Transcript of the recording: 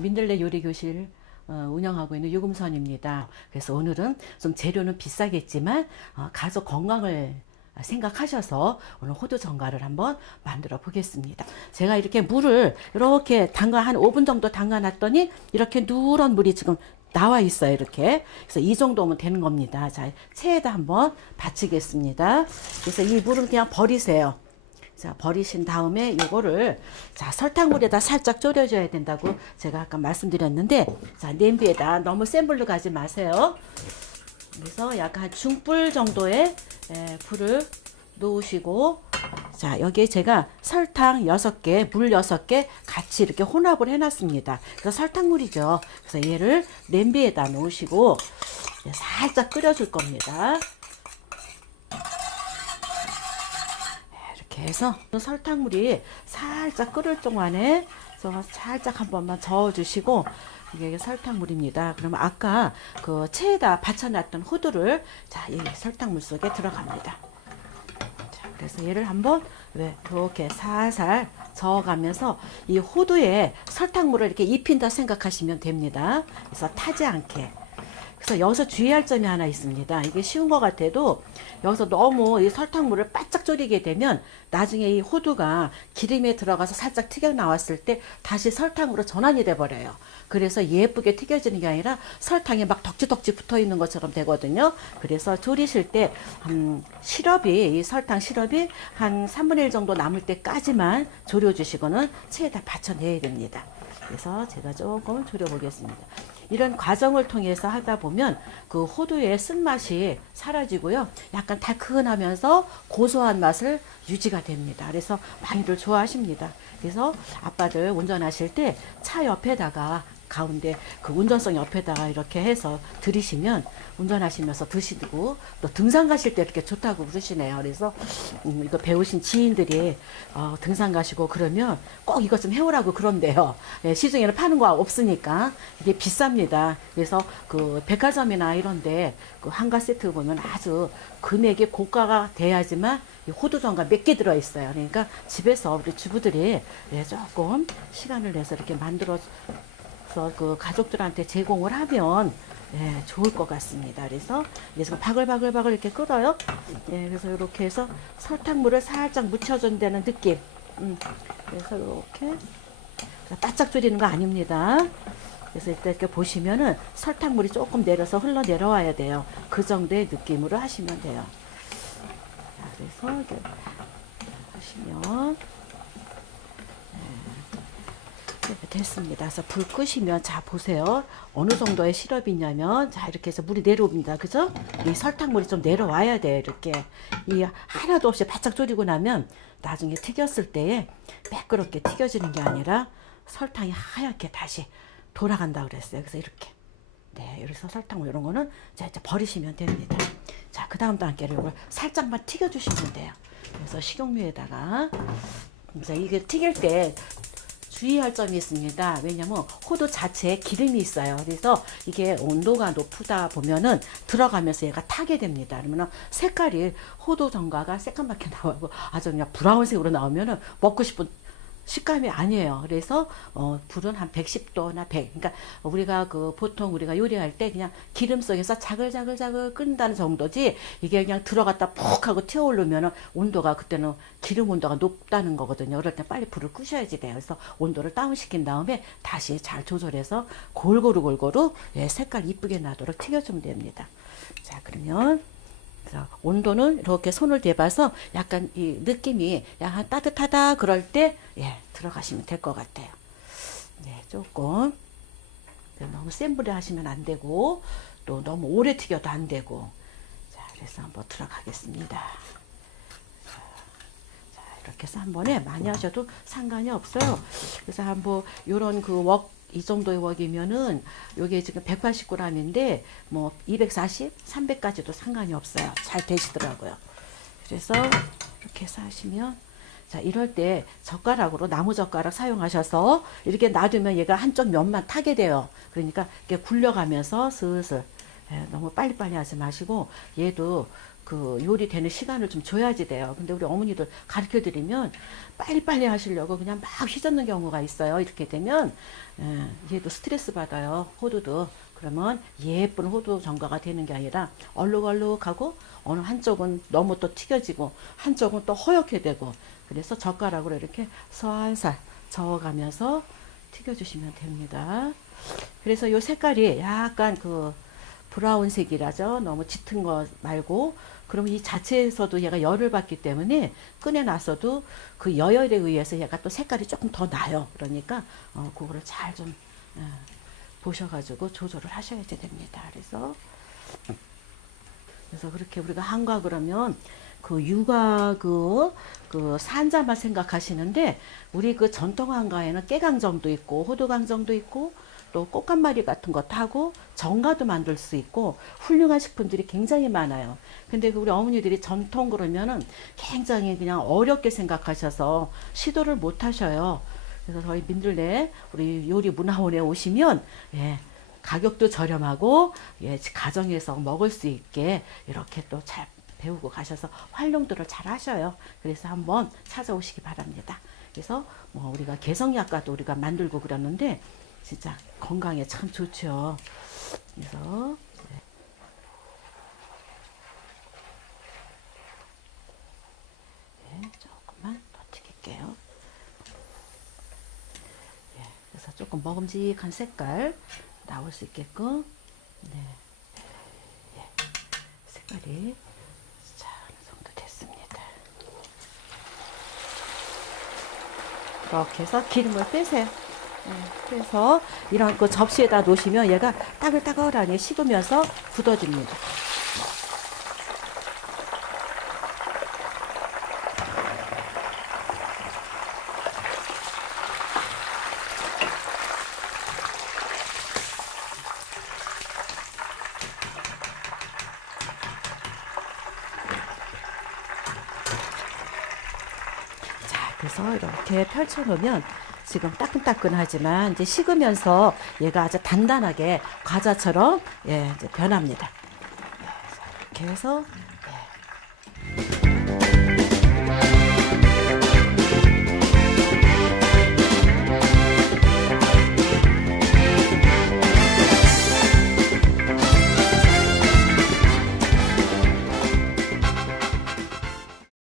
민들레 요리교실 운영하고 있는 유금선입니다. 그래서 오늘은 좀 재료는 비싸겠지만 가족 건강을 생각하셔서 오늘 호두 전갈을 한번 만들어 보겠습니다. 제가 이렇게 물을 이렇게 한 5분 정도 담가 놨더니 이렇게 누런 물이 지금 나와 있어요. 이렇게. 그래서 이 정도면 되는 겁니다. 자, 체에다 한번 받치겠습니다. 그래서 이 물은 그냥 버리세요. 자, 버리신 다음에 요거를 자, 설탕물에다 살짝 졸여줘야 된다고 제가 아까 말씀드렸는데, 자, 냄비에다 너무 센 불로 가지 마세요. 그래서 약간 중불 정도의 불을 놓으시고, 자, 여기에 제가 설탕 6개, 물 6개 같이 이렇게 혼합을 해놨습니다. 그래서 설탕물이죠. 그래서 얘를 냄비에다 놓으시고 살짝 끓여줄 겁니다. 이렇게 해서 설탕물이 살짝 끓을 동안에 살짝 한 번만 저어주시고, 이게 설탕물입니다. 그러면 아까 그 체에다 받쳐놨던 호두를 자, 이 설탕물 속에 들어갑니다. 자, 그래서 얘를 한번 이렇게 살살 저어가면서 이 호두에 설탕물을 이렇게 입힌다 생각하시면 됩니다. 그래서 타지 않게. 그래서 여기서 주의할 점이 하나 있습니다. 이게 쉬운 것 같아도 여기서 너무 이 설탕물을 바짝 졸이게 되면 나중에 이 호두가 기름에 들어가서 살짝 튀겨 나왔을 때 다시 설탕으로 전환이 돼 버려요. 그래서 예쁘게 튀겨지는 게 아니라 설탕이 막 덕지덕지 붙어 있는 것처럼 되거든요. 그래서 졸이실 때 이 설탕 시럽이 한 3분의 1 정도 남을 때까지만 졸여주시고는 체에다 받쳐내야 됩니다. 그래서 제가 조금 졸여 보겠습니다. 이런 과정을 통해서 하다 보면 그 호두의 쓴맛이 사라지고요. 약간 달큰하면서 고소한 맛을 유지가 됩니다. 그래서 많이들 좋아하십니다. 그래서 아빠들 운전하실 때 차 옆에다가 가운데 그 운전석 옆에다가 이렇게 해서 들이시면 운전하시면서 드시고 또 등산 가실 때 이렇게 좋다고 그러시네요. 그래서 이거 배우신 지인들이 등산 가시고 그러면 꼭 이것 좀 해오라고 그런대요. 예, 시중에는 파는 거 없으니까 이게 비쌉니다. 그래서 그 백화점이나 이런데 그 한가 세트 보면 아주 금액이 고가가 돼야지만 호두 전갈 몇 개 들어 있어요. 그러니까 집에서 우리 주부들이 조금 시간을 내서 이렇게 만들어 그 가족들한테 제공을 하면 좋을 것 같습니다. 그래서 지금 바글바글 이렇게 끓어요. 그래서 이렇게 해서 설탕물을 살짝 묻혀준다는 느낌. 그래서 이렇게 바짝 졸이는 거 아닙니다. 그래서 일단 이렇게 보시면은 설탕물이 조금 내려서 흘러 내려와야 돼요. 그 정도의 느낌으로 하시면 돼요. 자, 그래서 이렇게 하시면 됐습니다. 그래서 불 끄시면 자 보세요. 어느 정도의 시럽이냐면 자 이렇게 해서 물이 내려옵니다. 그죠? 이 설탕물이 좀 내려와야 돼요. 이렇게 이 하나도 없이 바짝 졸이고 나면 나중에 튀겼을 때에 매끄럽게 튀겨지는 게 아니라 설탕이 하얗게 다시 돌아간다 그랬어요. 그래서 이렇게 그래서 설탕물 이런 거는 이제 버리시면 됩니다. 자, 그 다음 단계로 이걸 살짝만 튀겨주시면 돼요. 그래서 식용유에다가 그래서 이게 튀길 때 주의할 점이 있습니다. 왜냐면 호두 자체에 기름이 있어요. 그래서 이게 온도가 높다 보면은 들어가면서 얘가 타게 됩니다. 그러면 색깔이 호두 전과가 새까맣게 나오고 아주 그냥 브라운색으로 나오면은 먹고 싶은 식감이 아니에요. 그래서 불은 한 110도나 100. 그러니까 우리가 보통 우리가 요리할 때 그냥 기름 속에서 자글자글 끓는다는 정도지 이게 그냥 들어갔다 푹 하고 튀어 오르면은 온도가 그때는 기름 온도가 높다는 거거든요. 그럴 때 빨리 불을 끄셔야지 돼요. 그래서 온도를 다운시킨 다음에 다시 잘 조절해서 골고루 색깔 이쁘게 나도록 튀겨주면 됩니다. 자, 그러면 온도는 이렇게 손을 대봐서 약간 이 느낌이 약간 따뜻하다 그럴 때 들어가시면 될 것 같아요. 조금 너무 센 불에 하시면 안 되고 또 너무 오래 튀겨도 안 되고. 자, 그래서 한번 들어가겠습니다. 자, 이렇게 해서 한 번에 많이 하셔도 상관이 없어요. 그래서 한번 요런 이 정도의 웍이면은 요게 지금 180g인데 뭐 240, 300까지도 상관이 없어요. 잘 되시더라고요. 그래서 이렇게 해서 하시면 자, 이럴 때 젓가락으로 나무 젓가락 사용하셔서 이렇게 놔두면 얘가 한쪽 면만 타게 돼요. 그러니까 이렇게 굴려가면서 슬슬 너무 빨리빨리 하지 마시고 얘도 그 요리되는 시간을 좀 줘야지 돼요. 근데 우리 어머니들 가르쳐 드리면 빨리빨리 하시려고 그냥 막 휘젓는 경우가 있어요. 이렇게 되면 얘도 스트레스 받아요. 호두도. 그러면 예쁜 호두 전과가 되는 게 아니라 얼룩얼룩하고 어느 한쪽은 너무 또 튀겨지고 한쪽은 또 허옇게 되고, 그래서 젓가락으로 이렇게 살살 저어가면서 튀겨주시면 됩니다. 그래서 요 색깔이 약간 그 브라운색이라죠. 너무 짙은 거 말고. 그러면 이 자체에서도 얘가 열을 받기 때문에 꺼내놨어도 그 여열에 의해서 얘가 또 색깔이 조금 더 나요. 그러니까 그거를 잘 좀 보셔가지고 조절을 하셔야 됩니다. 그래서 그렇게 우리가 한과 그러면 그 육아 그 산자만 생각하시는데, 우리 그 전통 한과에는 깨강정도 있고 호두강정도 있고 또 꽃간말이 같은 거 타고 정가도 만들 수 있고 훌륭한 식품들이 굉장히 많아요. 근데 우리 어머니들이 전통 그러면은 굉장히 그냥 어렵게 생각하셔서 시도를 못 하셔요. 그래서 저희 민들레 우리 요리 문화원에 오시면 가격도 저렴하고 가정에서 먹을 수 있게 이렇게 또 잘 배우고 가셔서 활용도를 잘 하셔요. 그래서 한번 찾아오시기 바랍니다. 그래서 뭐 우리가 개성약과도 우리가 만들고 그러는데 진짜 건강에 참 좋죠. 그래서 조금만 더 튀길게요. 그래서 조금 먹음직한 색깔 나올 수 있게끔 색깔이 자 어느 정도 됐습니다. 이렇게 해서 기름을 빼세요. 그래서 이런 그 접시에다 놓으시면 얘가 따글따글하게 식으면서 굳어집니다. 그래서 이렇게 펼쳐 놓으면 지금 따끈따끈하지만 이제 식으면서 얘가 아주 단단하게 과자처럼 이제 변합니다. 이렇게 해서